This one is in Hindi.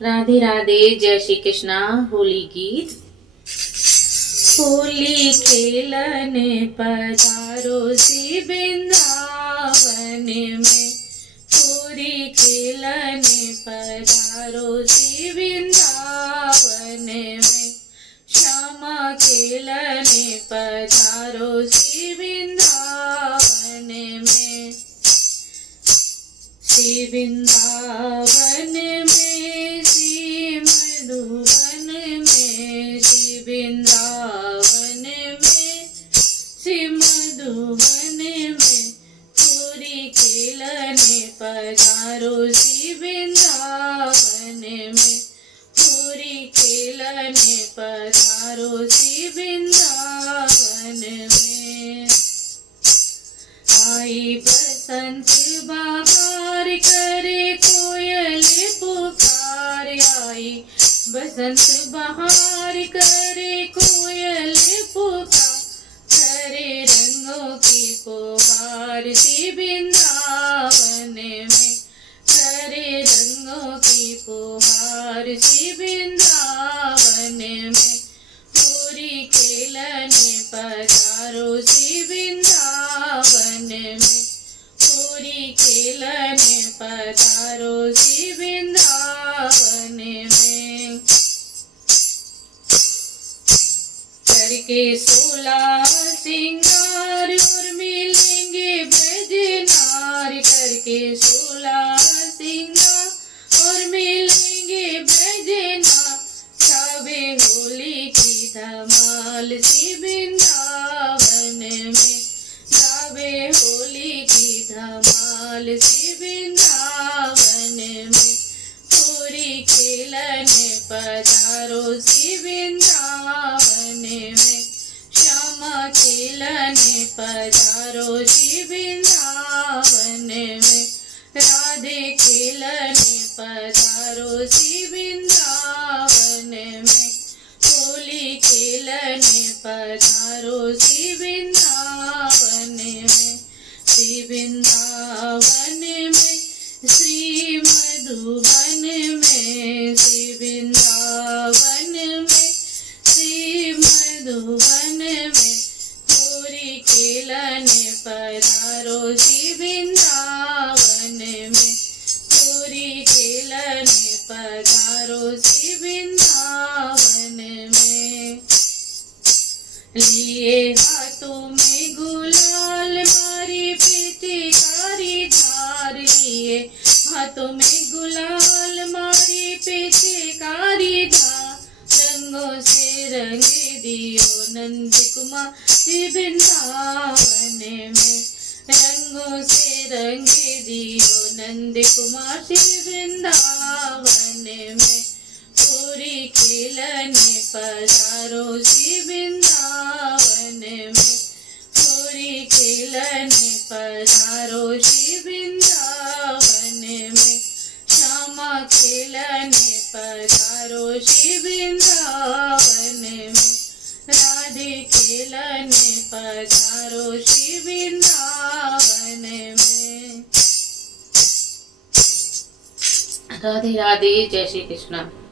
राधे राधे, जय श्री कृष्णा। होली गीत। होली खेलने पधारो सी वृंदावन में, होली खेलने पधारो सी वृंदावन में, श्यामा खेलने पधारो सी वृंदावन में, श्री वृंदावन में, श्री मधुवन में, श्री वृंदावन में, श्री मधुवन में, होली खेलने पधारो श्री वृंदावन में, होली खेलने पधारो श्री वृंदावन में। आई बसंत बहार करे कोयल पुकार, आई बसंत बहार करे कोयल पुकार, हरे रंगों की पुकार सी वृंदावन में, हरे रंगों की पुकार सी वृंदावन में, होली खेलने पधारो सी वृंदावन में, होली खेलने पधारो सी वृंदावन में। करके 16 सिंगार और मिलेंगे ब्रजनार, करके 16 सिंगार और मिलेंगे ब्रजनार, गावे होली की धमाल सी वृंदावन में, गावे होली की धमाल सी वृंदावन में, होली खेलने पधारो सी वृंदावन में, श्यामा खेलने पधारो सी वृंदावन में, राधे खेलने पधारो सी वृंदावन में, होली खेलने पधारो सी वृंदावन में, श्री वृंदावन में, श्री मधुवन में, श्री वृंदावन में, श्री मधुवन में, होली खेलने पधारो श्री वृंदावन में, होली खेलने पधारो श्री वृंदावन में। लिए हाथों में गुलाल मारी पिचकारी धार, लिए हाथों में गुलाल मारी पिचकारी धार, रंगों से रंग दियो नंद कुमार श्री वृंदावन में, रंगों से रंग दियो नंद कुमार श्री वृंदावन में, होली खेलने पधारो श्री वृंदावन में, होली खेलने पधारो श्री वृंदावन में, श्यामा खेलने पधारो श्री वृंदावन में, राधे खेलने पधारो श्री वृंदावन में। राधे राधे, जय श्री कृष्ण।